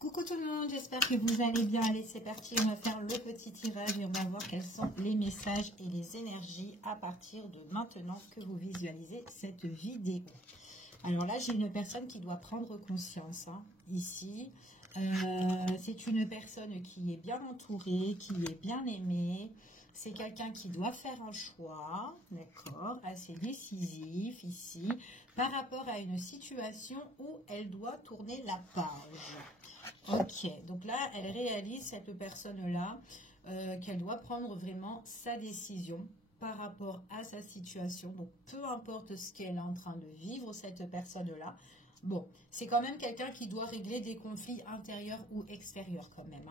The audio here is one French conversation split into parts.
Coucou tout le monde, j'espère que vous allez bien. Allez, c'est parti, on va faire le petit tirage et on va voir quels sont les messages et les énergies à partir de maintenant que vous visualisez cette vidéo. Alors là, j'ai une personne qui doit prendre conscience, ici. C'est une personne qui est bien entourée, qui est bien aimée. C'est quelqu'un qui doit faire un choix, d'accord, assez décisif ici, par rapport à une situation où elle doit tourner la page. Ok, donc là, elle réalise, cette personne-là, qu'elle doit prendre vraiment sa décision par rapport à sa situation. Donc, peu importe ce qu'elle est en train de vivre, cette personne-là. Bon, c'est quand même quelqu'un qui doit régler des conflits intérieurs ou extérieurs quand même.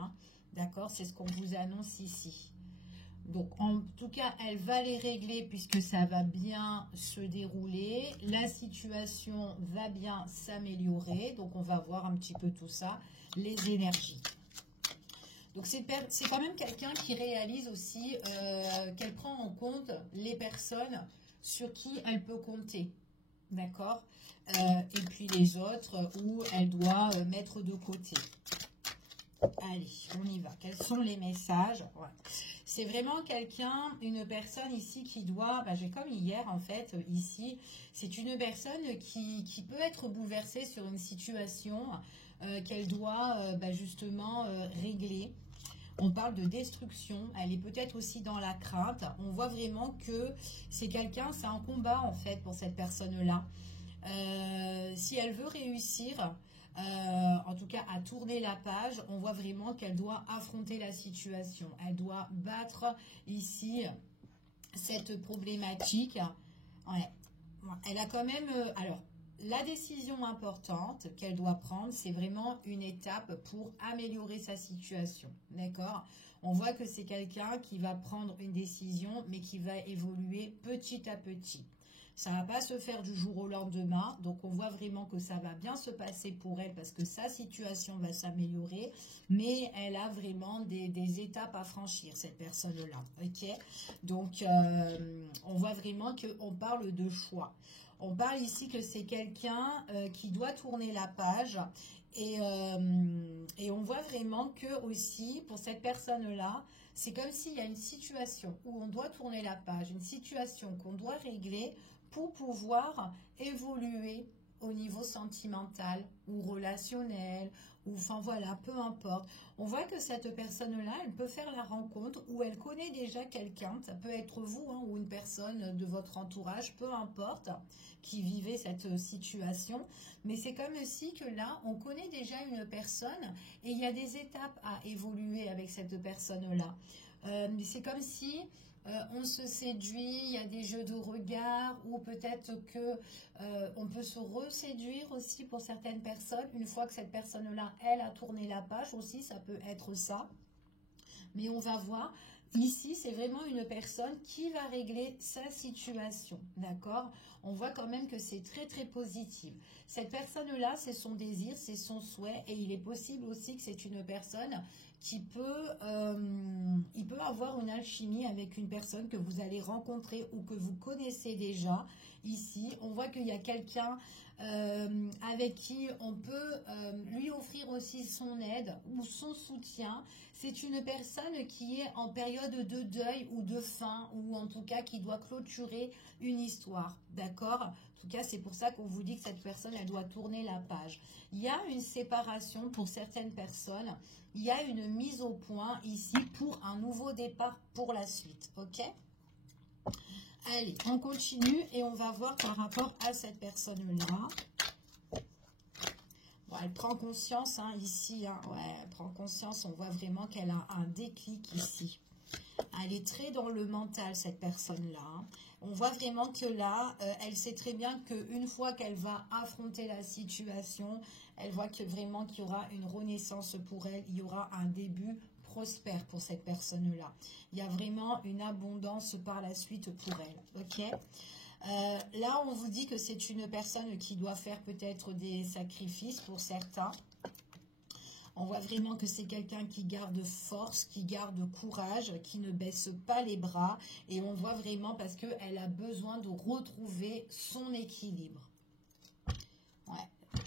D'accord, c'est ce qu'on vous annonce ici. Donc, en tout cas, elle va les régler puisque ça va bien se dérouler. La situation va bien s'améliorer. Donc, on va voir un petit peu tout ça, les énergies. Donc, c'est quand même quelqu'un qui réalise aussi qu'elle prend en compte les personnes sur qui elle peut compter. D'accord, et puis les autres où elle doit mettre de côté. Allez, on y va. Quels sont les messages? Ouais. C'est vraiment quelqu'un, une personne ici qui doit, j'ai comme hier en fait, ici, c'est une personne qui peut être bouleversée sur une situation qu'elle doit justement régler. On parle de destruction, elle est peut-être aussi dans la crainte. On voit vraiment que c'est quelqu'un, c'est un combat en fait pour cette personne-là. Si elle veut réussir, en tout cas à tourner la page, on voit vraiment qu'elle doit affronter la situation. Elle doit battre ici cette problématique. Ouais. Elle a quand même... alors, la décision importante qu'elle doit prendre, c'est vraiment une étape pour améliorer sa situation. D'accord? On voit que c'est quelqu'un qui va prendre une décision, mais qui va évoluer petit à petit. Ça ne va pas se faire du jour au lendemain. Donc, on voit vraiment que ça va bien se passer pour elle parce que sa situation va s'améliorer. Mais elle a vraiment des étapes à franchir, cette personne-là. Ok? Donc, on voit vraiment qu'on parle de choix. On parle ici que c'est quelqu'un qui doit tourner la page et on voit vraiment que aussi pour cette personne-là, c'est comme s'il y a une situation où on doit tourner la page, une situation qu'on doit régler pour pouvoir évoluer au niveau sentimental ou relationnel, ou enfin voilà, peu importe. On voit que cette personne-là, elle peut faire la rencontre où elle connaît déjà quelqu'un, ça peut être vous ou une personne de votre entourage, peu importe, qui vivait cette situation. Mais c'est comme si que là, on connaît déjà une personne et il y a des étapes à évoluer avec cette personne-là. C'est comme si... on se séduit, il y a des jeux de regard ou peut-être que on peut se reséduire aussi pour certaines personnes. Une fois que cette personne-là, elle a tourné la page aussi, ça peut être ça. Mais on va voir, ici, c'est vraiment une personne qui va régler sa situation, d'accord? On voit quand même que c'est très, très positif. Cette personne-là, c'est son désir, c'est son souhait, et il est possible aussi que c'est une personne qui peut, il peut avoir une alchimie avec une personne que vous allez rencontrer ou que vous connaissez déjà. Ici, on voit qu'il y a quelqu'un avec qui on peut lui offrir aussi son aide ou son soutien. C'est une personne qui est en période de deuil ou de fin, ou en tout cas qui doit clôturer une histoire, d'accord? En tout cas, c'est pour ça qu'on vous dit que cette personne, elle doit tourner la page. Il y a une séparation pour certaines personnes, il y a une mise au point ici pour un nouveau départ pour la suite, ok? Allez, on continue et on va voir par rapport à cette personne-là. Bon, elle prend conscience ici, ouais, elle prend conscience, on voit vraiment qu'elle a un déclic ici. Elle est très dans le mental, cette personne-là. On voit vraiment que là, elle sait très bien qu'une fois qu'elle va affronter la situation, elle voit que vraiment qu'il y aura une renaissance pour elle, il y aura un début prospère pour cette personne-là. Il y a vraiment une abondance par la suite pour elle, ok? Là, on vous dit que c'est une personne qui doit faire peut-être des sacrifices pour certains. On voit vraiment que c'est quelqu'un qui garde force, qui garde courage, qui ne baisse pas les bras. Et on voit vraiment parce qu'elle a besoin de retrouver son équilibre. Ouais.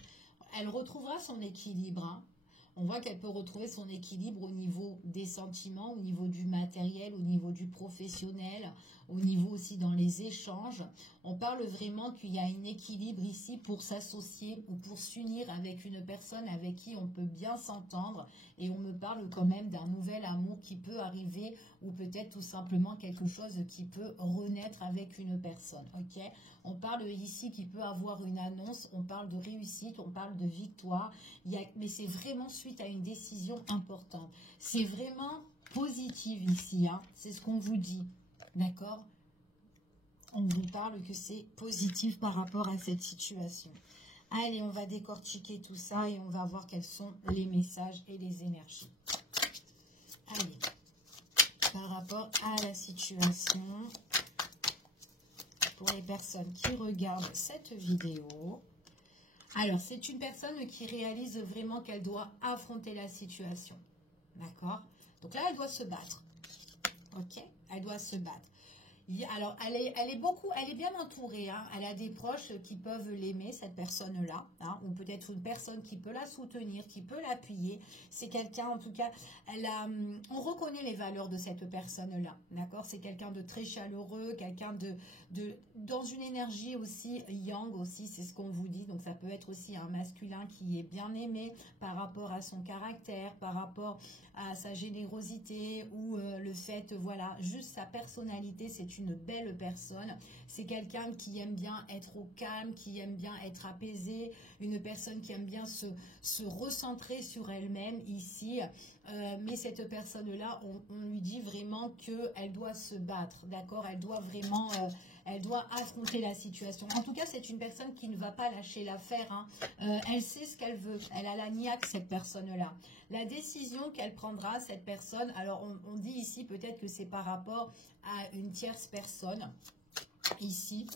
Elle retrouvera son équilibre. On voit qu'elle peut retrouver son équilibre au niveau des sentiments, au niveau du matériel, au niveau du professionnel, au niveau aussi dans les échanges. On parle vraiment qu'il y a un équilibre ici pour s'associer ou pour s'unir avec une personne avec qui on peut bien s'entendre. Et on me parle quand même d'un nouvel amour qui peut arriver ou peut-être tout simplement quelque chose qui peut renaître avec une personne. Ok, on parle ici qu'il peut avoir une annonce, on parle de réussite, on parle de victoire. Mais c'est vraiment suite à une décision importante. C'est vraiment positif ici, hein. C'est ce qu'on vous dit. D'accord? On vous parle que c'est positif par rapport à cette situation. Allez, on va décortiquer tout ça et on va voir quels sont les messages et les énergies. Allez, par rapport à la situation, pour les personnes qui regardent cette vidéo, alors c'est une personne qui réalise vraiment qu'elle doit affronter la situation. D'accord? Donc là, elle doit se battre. Ok? Elle doit se battre. Alors, elle est bien entourée, hein. Elle a des proches qui peuvent l'aimer, cette personne-là, hein, ou peut-être une personne qui peut la soutenir, qui peut l'appuyer. C'est quelqu'un, en tout cas, on reconnaît les valeurs de cette personne-là, d'accord? C'est quelqu'un de très chaleureux, quelqu'un dans une énergie aussi yang aussi, c'est ce qu'on vous dit. Donc, ça peut être aussi un masculin qui est bien aimé par rapport à son caractère, par rapport à sa générosité ou le fait, voilà, juste sa personnalité, c'est une belle personne. C'est quelqu'un qui aime bien être au calme, qui aime bien être apaisé, une personne qui aime bien se recentrer sur elle-même ici. Mais cette personne-là, on lui dit vraiment qu'elle doit se battre, d'accord? Elle doit vraiment... elle doit affronter la situation. En tout cas, c'est une personne qui ne va pas lâcher l'affaire, hein. Elle sait ce qu'elle veut. Elle a la niaque, cette personne-là. La décision qu'elle prendra, cette personne, alors on dit ici peut-être que c'est par rapport à une tierce personne. Ici,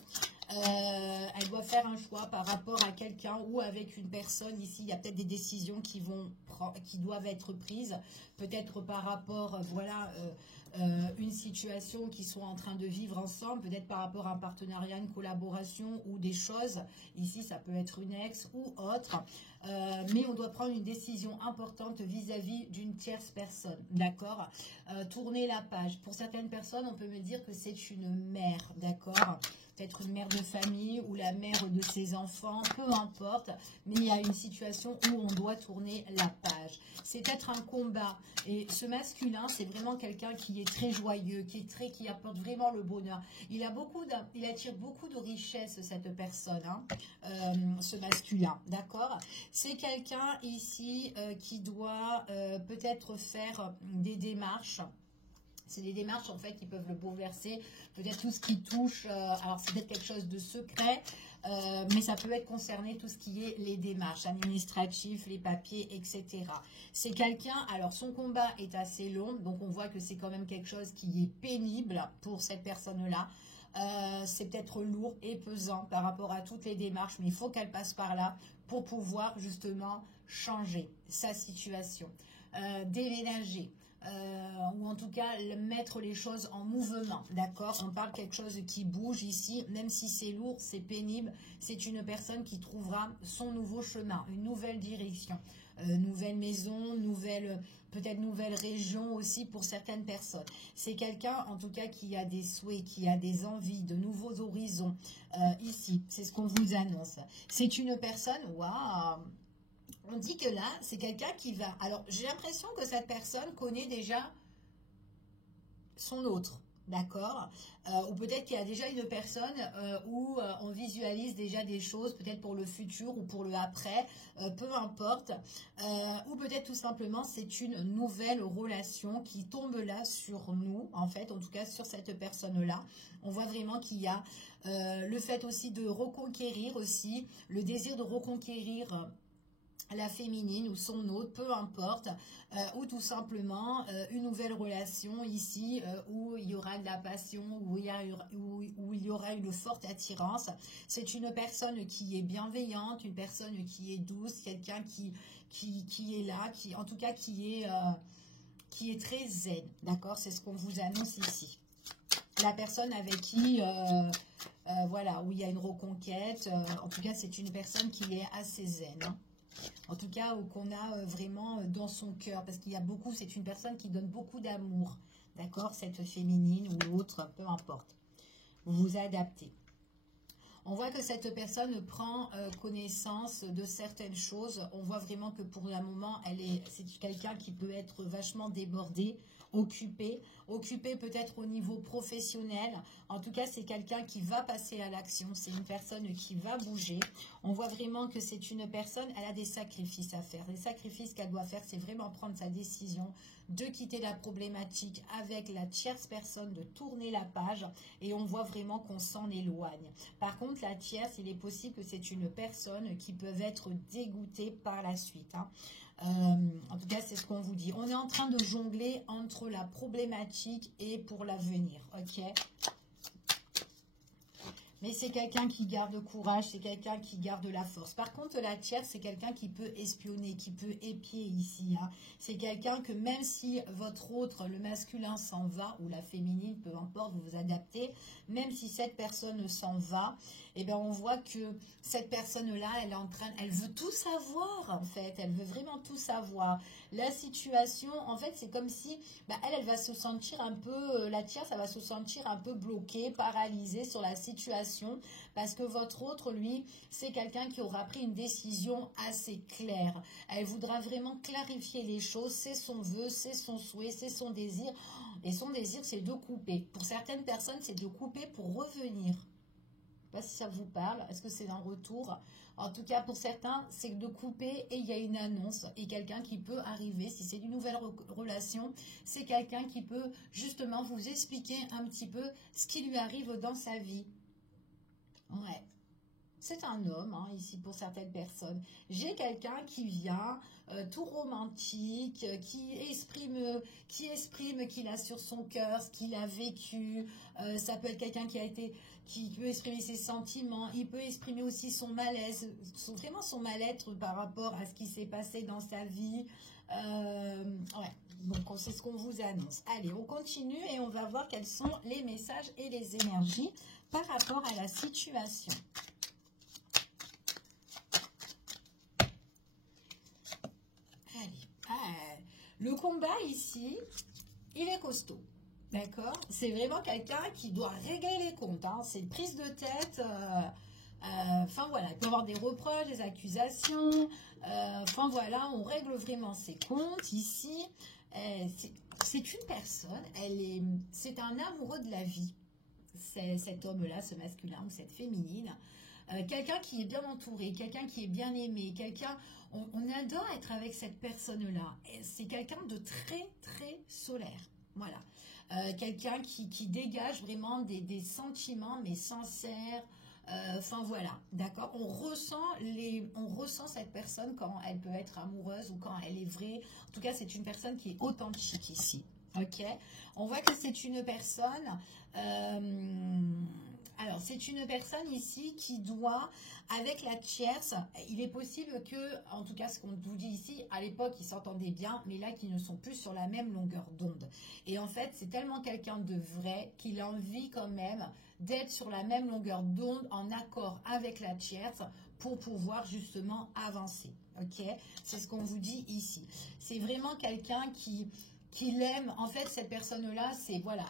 elle doit faire un choix par rapport à quelqu'un ou avec une personne. Ici, il y a peut-être des décisions qui doivent être prises, peut-être par rapport, voilà, une situation qu'ils sont en train de vivre ensemble, peut-être par rapport à un partenariat, une collaboration ou des choses. Ici, ça peut être une ex ou autre. Mais on doit prendre une décision importante vis-à-vis d'une tierce personne, d'accord? Tourner la page. Pour certaines personnes, on peut me dire que c'est une mère, d'accord? Peut-être une mère de famille ou la mère de ses enfants, peu importe, mais il y a une situation où on doit tourner la page. C'est peut-être un combat. Et ce masculin, c'est vraiment quelqu'un qui est très joyeux, qui apporte vraiment le bonheur. Il attire beaucoup de richesse, cette personne, hein, ce masculin, d'accord? C'est quelqu'un ici qui doit peut-être faire des démarches. C'est des démarches en fait qui peuvent le bouleverser. Peut-être tout ce qui touche, alors c'est peut-être quelque chose de secret, mais ça peut être concerné tout ce qui est les démarches administratives, les papiers, etc. C'est quelqu'un, alors son combat est assez long, donc on voit que c'est quand même quelque chose qui est pénible pour cette personne-là. C'est peut-être lourd et pesant par rapport à toutes les démarches, mais il faut qu'elle passe par là pour pouvoir justement changer sa situation, déménager. Ou en tout cas mettre les choses en mouvement, d'accord? On parle quelque chose qui bouge ici, même si c'est lourd, c'est pénible, c'est une personne qui trouvera son nouveau chemin, une nouvelle direction, nouvelle maison, peut-être nouvelle région aussi pour certaines personnes. C'est quelqu'un en tout cas qui a des souhaits, qui a des envies, de nouveaux horizons ici, c'est ce qu'on vous annonce. C'est une personne, waouh! On dit que là, c'est quelqu'un qui va... Alors, j'ai l'impression que cette personne connaît déjà son autre, d'accord? Ou peut-être qu'il y a déjà une personne où on visualise déjà des choses, peut-être pour le futur ou pour le après, peu importe. Ou peut-être tout simplement, c'est une nouvelle relation qui tombe là sur nous, en fait, en tout cas sur cette personne-là. On voit vraiment qu'il y a le fait aussi de reconquérir aussi, le désir de reconquérir... la féminine ou son autre, peu importe, ou tout simplement une nouvelle relation ici où il y aura de la passion, où il y aura une forte attirance. C'est une personne qui est bienveillante, une personne qui est douce, quelqu'un qui est là, en tout cas qui est très zen, d'accord? C'est ce qu'on vous annonce ici. La personne avec qui, voilà, où il y a une reconquête, en tout cas c'est une personne qui est assez zen, hein. En tout cas, qu'on a vraiment dans son cœur. Parce qu'il y a beaucoup, c'est une personne qui donne beaucoup d'amour. D'accord? Cette féminine ou l'autre, peu importe. Vous vous adaptez. On voit que cette personne prend connaissance de certaines choses. On voit vraiment que pour le moment, c'est quelqu'un qui peut être vachement débordé, occupé peut-être au niveau professionnel. En tout cas, c'est quelqu'un qui va passer à l'action. C'est une personne qui va bouger. On voit vraiment que c'est une personne, elle a des sacrifices à faire. Les sacrifices qu'elle doit faire, c'est vraiment prendre sa décision de quitter la problématique avec la tierce personne, de tourner la page. Et on voit vraiment qu'on s'en éloigne. Par contre, la tierce, il est possible que c'est une personne qui peut être dégoûtée par la suite. En tout cas, c'est ce qu'on vous dit. On est en train de jongler entre la problématique et pour l'avenir. Ok? Mais c'est quelqu'un qui garde courage, c'est quelqu'un qui garde la force. Par contre, la tierce, c'est quelqu'un qui peut espionner, qui peut épier ici. C'est quelqu'un que même si votre autre, le masculin, s'en va, ou la féminine, peu importe, vous vous adaptez, même si cette personne s'en va, eh bien, on voit que cette personne-là, elle veut tout savoir, en fait. Elle veut vraiment tout savoir. La situation, en fait, c'est comme si, elle va se sentir un peu, la tierce, elle va se sentir un peu bloquée, paralysée sur la situation, parce que votre autre, lui, c'est quelqu'un qui aura pris une décision assez claire. Elle voudra vraiment clarifier les choses, c'est son vœu, c'est son souhait, c'est son désir, et son désir, c'est de couper. Pour certaines personnes, c'est de couper pour revenir. Je ne sais pas si ça vous parle, est-ce que c'est un retour? En tout cas, pour certains, c'est de couper et il y a une annonce et quelqu'un qui peut arriver. Si c'est une nouvelle relation, c'est quelqu'un qui peut justement vous expliquer un petit peu ce qui lui arrive dans sa vie. Ouais. C'est un homme, ici, pour certaines personnes. J'ai quelqu'un qui vient, tout romantique, qui exprime qu'il a sur son cœur ce qu'il a vécu. Ça peut être quelqu'un qui peut exprimer ses sentiments. Il peut exprimer aussi son malaise, vraiment son mal-être par rapport à ce qui s'est passé dans sa vie. Ouais. Donc, c'est ce qu'on vous annonce. Allez, on continue et on va voir quels sont les messages et les énergies par rapport à la situation. Le combat ici, il est costaud, d'accord? C'est vraiment quelqu'un qui doit régler les comptes, c'est une prise de tête, enfin voilà, il peut y avoir des reproches, des accusations, enfin voilà, on règle vraiment ses comptes ici. C'est une personne, c'est un amoureux de la vie, cet homme-là, ce masculin ou cette féminine. Quelqu'un qui est bien entouré, quelqu'un qui est bien aimé, on adore être avec cette personne-là. C'est quelqu'un de très, très solaire. Voilà. Quelqu'un qui dégage vraiment des sentiments, mais sincères. Enfin voilà, d'accord. On ressent cette personne quand elle peut être amoureuse ou quand elle est vraie. En tout cas, c'est une personne qui est authentique ici. Ok. On voit que c'est une personne. Alors, c'est une personne ici qui doit, avec la tierce, il est possible que, en tout cas, ce qu'on vous dit ici, à l'époque, ils s'entendaient bien, mais là, qu'ils ne sont plus sur la même longueur d'onde. Et en fait, c'est tellement quelqu'un de vrai qu'il a envie quand même d'être sur la même longueur d'onde, en accord avec la tierce, pour pouvoir justement avancer. Ok? C'est ce qu'on vous dit ici. C'est vraiment quelqu'un qui l'aime. En fait, cette personne-là,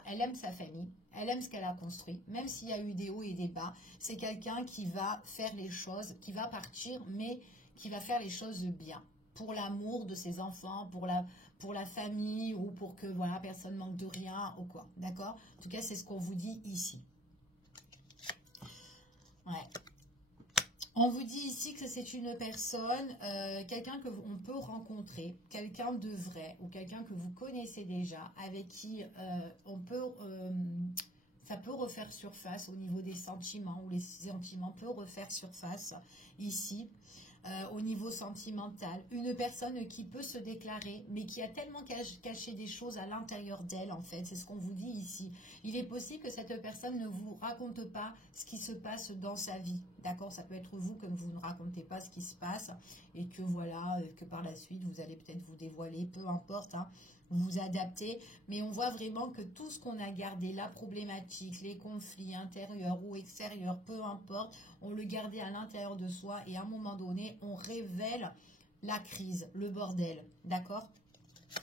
elle aime sa famille. Elle aime ce qu'elle a construit, même s'il y a eu des hauts et des bas. C'est quelqu'un qui va faire les choses, qui va partir, mais qui va faire les choses bien. Pour l'amour de ses enfants, pour la famille, ou pour que voilà, personne ne manque de rien, ou quoi. D'accord? En tout cas, c'est ce qu'on vous dit ici. Ouais. On vous dit ici que c'est une personne, quelqu'un que on peut rencontrer, quelqu'un de vrai ou quelqu'un que vous connaissez déjà, avec qui ça peut refaire surface au niveau des sentiments, ou les sentiments peuvent refaire surface ici. Au niveau sentimental, une personne qui peut se déclarer, mais qui a tellement caché des choses à l'intérieur d'elle, en fait, c'est ce qu'on vous dit ici. Il est possible que cette personne ne vous raconte pas ce qui se passe dans sa vie, d'accord? Ça peut être vous, comme vous ne racontez pas ce qui se passe, et que voilà, que par la suite, vous allez peut-être vous dévoiler, peu importe, vous vous adaptez, mais on voit vraiment que tout ce qu'on a gardé, la problématique, les conflits intérieurs ou extérieurs, peu importe, on le gardait à l'intérieur de soi, et à un moment donné, on révèle la crise, le bordel, d'accord?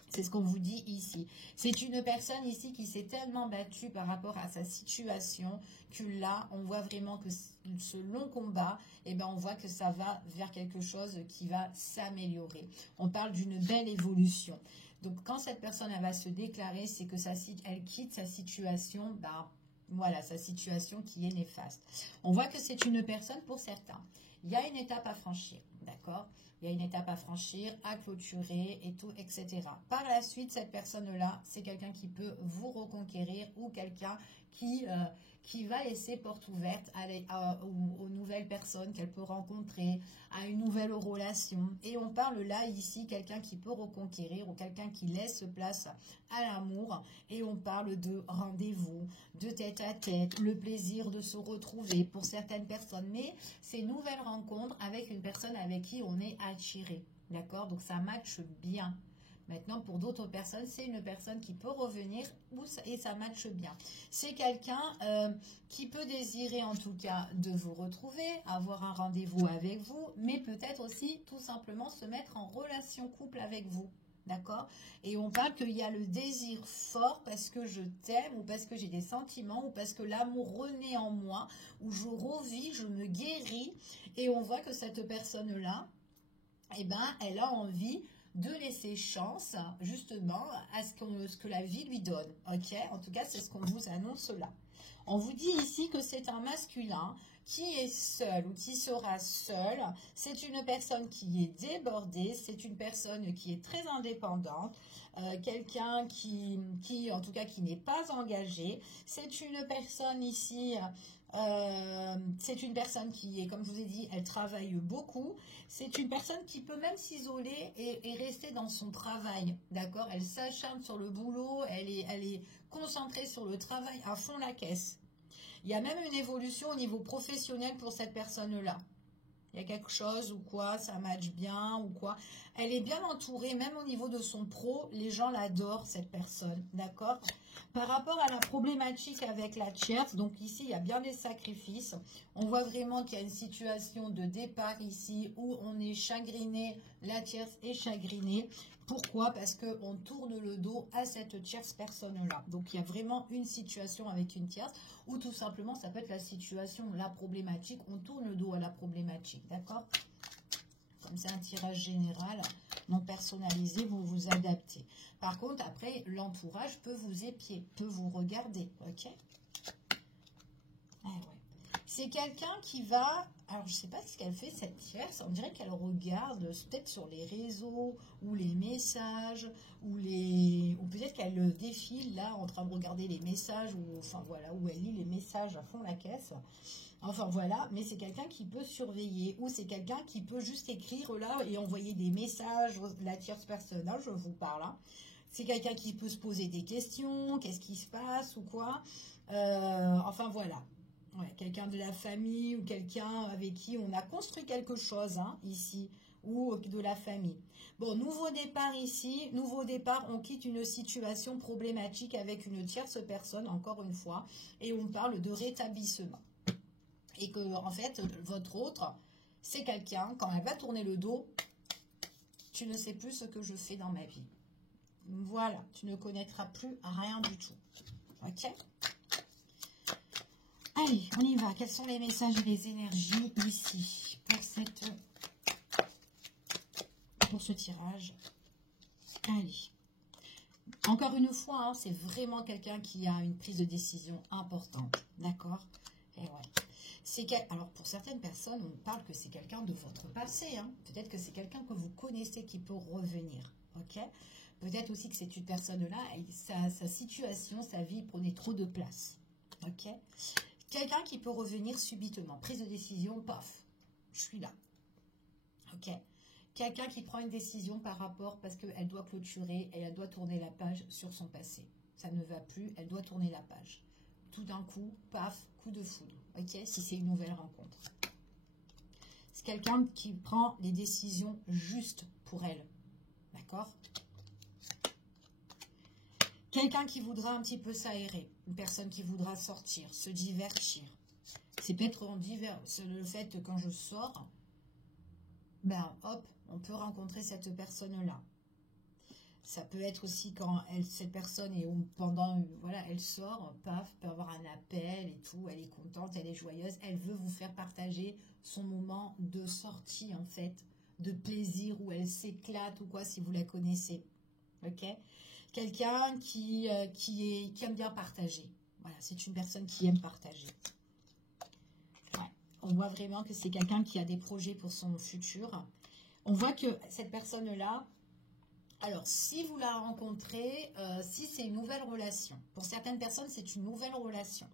C'est ce qu'on vous dit ici. C'est une personne ici qui s'est tellement battue par rapport à sa situation que là, on voit vraiment que ce long combat, eh ben, on voit que ça va vers quelque chose qui va s'améliorer. On parle d'une belle évolution. Donc, quand cette personne elle va se déclarer, c'est que elle quitte sa situation, ben, voilà, sa situation qui est néfaste. On voit que c'est une personne, pour certains, il y a une étape à franchir, d'accord? Il y a une étape à franchir, à clôturer et tout, etc. Par la suite, cette personne-là, c'est quelqu'un qui peut vous reconquérir ou quelqu'un qui va laisser porte ouverte aux nouvelles personnes qu'elle peut rencontrer, à une nouvelle relation. Et on parle là, ici, quelqu'un qui peut reconquérir ou quelqu'un qui laisse place à l'amour. Et on parle de rendez-vous, de tête à tête, le plaisir de se retrouver pour certaines personnes. Mais ces nouvelles rencontres avec une personne avec qui on est attiré. D'accord? Donc ça matche bien. Maintenant, pour d'autres personnes, c'est une personne qui peut revenir et ça matche bien. C'est quelqu'un qui peut désirer en tout cas de vous retrouver, avoir un rendez-vous avec vous, mais peut-être aussi tout simplement se mettre en relation couple avec vous. D'accord? Et on parle qu'il y a le désir fort parce que je t'aime ou parce que j'ai des sentiments ou parce que l'amour renaît en moi ou je revis, je me guéris. Et on voit que cette personne-là, eh ben, elle a envie de laisser chance justement à ce que la vie lui donne. Ok? En tout cas, c'est ce qu'on vous annonce là. On vous dit ici que c'est un masculin qui est seul ou qui sera seul. C'est une personne qui est débordée. C'est une personne qui est très indépendante. Quelqu'un qui, en tout cas, qui n'est pas engagé. C'est une personne ici... c'est une personne qui est, comme je vous ai dit, elle travaille beaucoup. C'est une personne qui peut même s'isoler et rester dans son travail, d'accord? Elle s'acharne sur le boulot, elle est concentrée sur le travail à fond la caisse. Il y a même une évolution au niveau professionnel pour cette personne-là. Il y a quelque chose ou quoi, ça match bien ou quoi. Elle est bien entourée, même au niveau de son pro, les gens l'adorent, cette personne, d'accord? Par rapport à la problématique avec la tierce, donc ici, il y a bien des sacrifices. On voit vraiment qu'il y a une situation de départ ici où on est chagriné, la tierce est chagrinée. Pourquoi? Parce qu'on tourne le dos à cette tierce personne-là. Donc, il y a vraiment une situation avec une tierce ou tout simplement, ça peut être la situation, la problématique. On tourne le dos à la problématique, d'accord? Comme c'est un tirage général, non personnalisé, vous vous adaptez. Par contre, après, l'entourage peut vous épier, peut vous regarder, ok? Ah ouais. C'est quelqu'un qui va... Alors, je ne sais pas ce qu'elle fait, cette tierce. On dirait qu'elle regarde peut-être sur les réseaux ou les messages ou peut-être qu'elle défile là en train de regarder les messages ou enfin voilà, où elle lit les messages à fond la caisse. Enfin voilà, mais c'est quelqu'un qui peut surveiller ou c'est quelqu'un qui peut juste écrire là et envoyer des messages. La tierce personne, je vous parle. Hein. C'est quelqu'un qui peut se poser des questions, qu'est-ce qui se passe ou quoi. Enfin voilà. Ouais, quelqu'un de la famille ou quelqu'un avec qui on a construit quelque chose hein, ici ou de la famille. Bon, nouveau départ ici, nouveau départ, on quitte une situation problématique avec une tierce personne, encore une fois, et on parle de rétablissement. Et que, en fait, votre autre, c'est quelqu'un, quand elle va tourner le dos, tu ne sais plus ce que je fais dans ma vie. Voilà, tu ne connaîtras plus rien du tout. Ok ? Allez, on y va. Quels sont les messages et les énergies ici pour ce tirage? Allez. Encore une fois, hein, c'est vraiment quelqu'un qui a une prise de décision importante. D'accord? Et ouais. Alors, pour certaines personnes, on parle que c'est quelqu'un de votre passé. Hein. Peut-être que c'est quelqu'un que vous connaissez qui peut revenir. Ok? Peut-être aussi que c'est une personne-là, sa situation, sa vie prenait trop de place. Ok? Quelqu'un qui peut revenir subitement. Prise de décision, paf, je suis là. Ok. Quelqu'un qui prend une décision par rapport parce qu'elle doit clôturer et elle doit tourner la page sur son passé. Ça ne va plus, elle doit tourner la page. Tout d'un coup, paf, coup de foudre. Ok. Si c'est une nouvelle rencontre. C'est quelqu'un qui prend les décisions justes pour elle. D'accord ? Quelqu'un qui voudra un petit peu s'aérer, une personne qui voudra sortir, se divertir. C'est peut-être le fait que quand je sors, ben hop, On peut rencontrer cette personne-là. Ça peut être aussi quand cette personne est pendant, voilà, elle sort, paf, peut avoir un appel et tout, elle est contente, elle est joyeuse, elle veut vous faire partager son moment de sortie en fait, de plaisir où elle s'éclate ou quoi si vous la connaissez, ok? Quelqu'un qui aime bien partager, voilà, c'est une personne qui aime partager. Ouais. On voit vraiment que c'est quelqu'un qui a des projets pour son futur. On voit que cette personne-là, alors, si vous la rencontrez, si c'est une nouvelle relation, pour certaines personnes, c'est une nouvelle relation.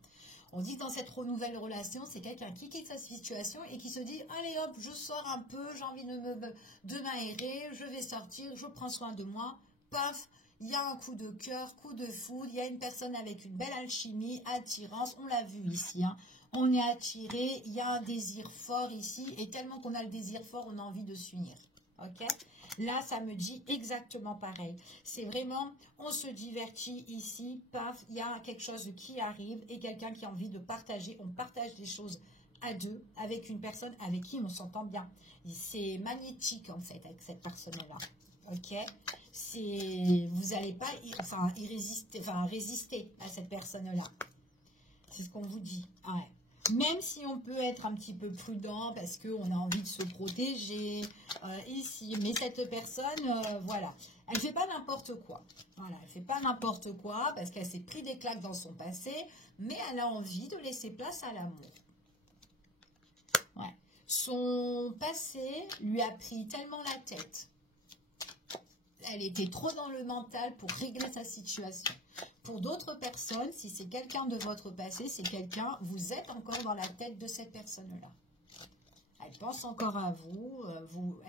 On dit que dans cette nouvelle relation, c'est quelqu'un qui quitte sa situation et qui se dit, allez hop, je sors un peu, j'ai envie de m'aérer, je vais sortir, je prends soin de moi, paf, il y a un coup de cœur, coup de foudre, il y a une personne avec une belle alchimie, attirance, on l'a vu ici, hein. On est attiré, il y a un désir fort ici, et tellement qu'on a le désir fort, on a envie de s'unir, ok? Là, ça me dit exactement pareil. C'est vraiment, on se divertit ici, paf, il y a quelque chose qui arrive et quelqu'un qui a envie de partager. On partage des choses à deux avec une personne avec qui on s'entend bien. C'est magnétique en fait avec cette personne-là. Ok, vous n'allez pas résister à cette personne-là. C'est ce qu'on vous dit. Ouais. Même si on peut être un petit peu prudent parce qu'on a envie de se protéger ici. Mais cette personne, voilà, elle ne fait pas n'importe quoi. Voilà, elle ne fait pas n'importe quoi parce qu'elle s'est pris des claques dans son passé, mais elle a envie de laisser place à l'amour. Ouais. Son passé lui a pris tellement la tête. Elle était trop dans le mental pour régler sa situation. Pour d'autres personnes, si c'est quelqu'un de votre passé, c'est quelqu'un, vous êtes encore dans la tête de cette personne-là. Elle pense encore à vous, vous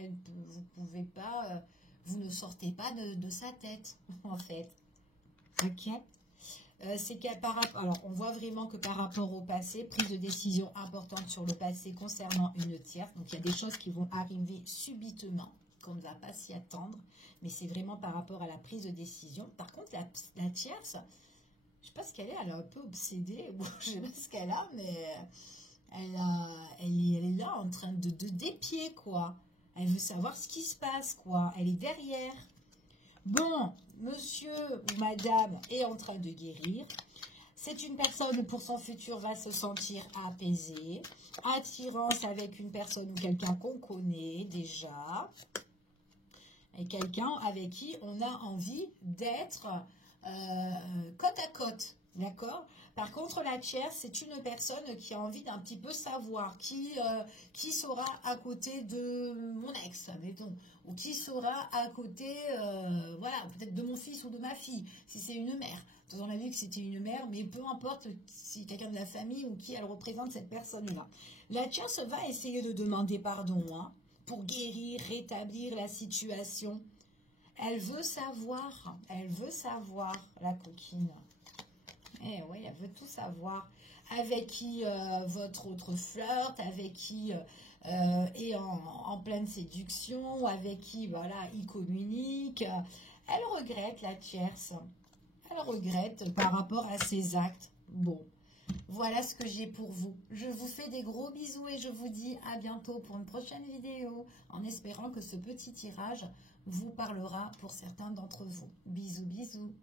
pouvez pas, vous ne sortez pas de sa tête, en fait. Ok. Alors, on voit vraiment que par rapport au passé, prise de décision importante sur le passé concernant une tierce. Donc, il y a des choses qui vont arriver subitement, qu'on ne va pas s'y attendre. Mais c'est vraiment par rapport à la prise de décision. Par contre, la tierce, je ne sais pas ce qu'elle est. Elle est un peu obsédée. Bon, je ne sais pas ce qu'elle a, mais elle est là en train de d'épier, quoi. Elle veut savoir ce qui se passe, quoi. Elle est derrière. Bon, monsieur ou madame est en train de guérir. C'est une personne, pour son futur, va se sentir apaisée. Attirance avec une personne ou quelqu'un qu'on connaît déjà. Et quelqu'un avec qui on a envie d'être côte à côte. D'accord? Par contre, la tierce, c'est une personne qui a envie d'un petit peu savoir qui sera à côté de mon ex, mettons, ou qui sera à côté, voilà, peut-être de mon fils ou de ma fille, si c'est une mère. On a vu que c'était une mère, mais peu importe si quelqu'un de la famille ou qui elle représente cette personne-là. La tierce va essayer de demander pardon, hein, pour guérir, rétablir la situation. Elle veut savoir, la coquine. Eh oui, elle veut tout savoir. Avec qui votre autre flirte, avec qui est en pleine séduction, avec qui, voilà, il communique. Elle regrette la tierce. Elle regrette par rapport à ses actes. Bon, voilà ce que j'ai pour vous. Je vous fais des gros bisous et je vous dis à bientôt pour une prochaine vidéo, en espérant que ce petit tirage vous parlera pour certains d'entre vous. Bisous, bisous.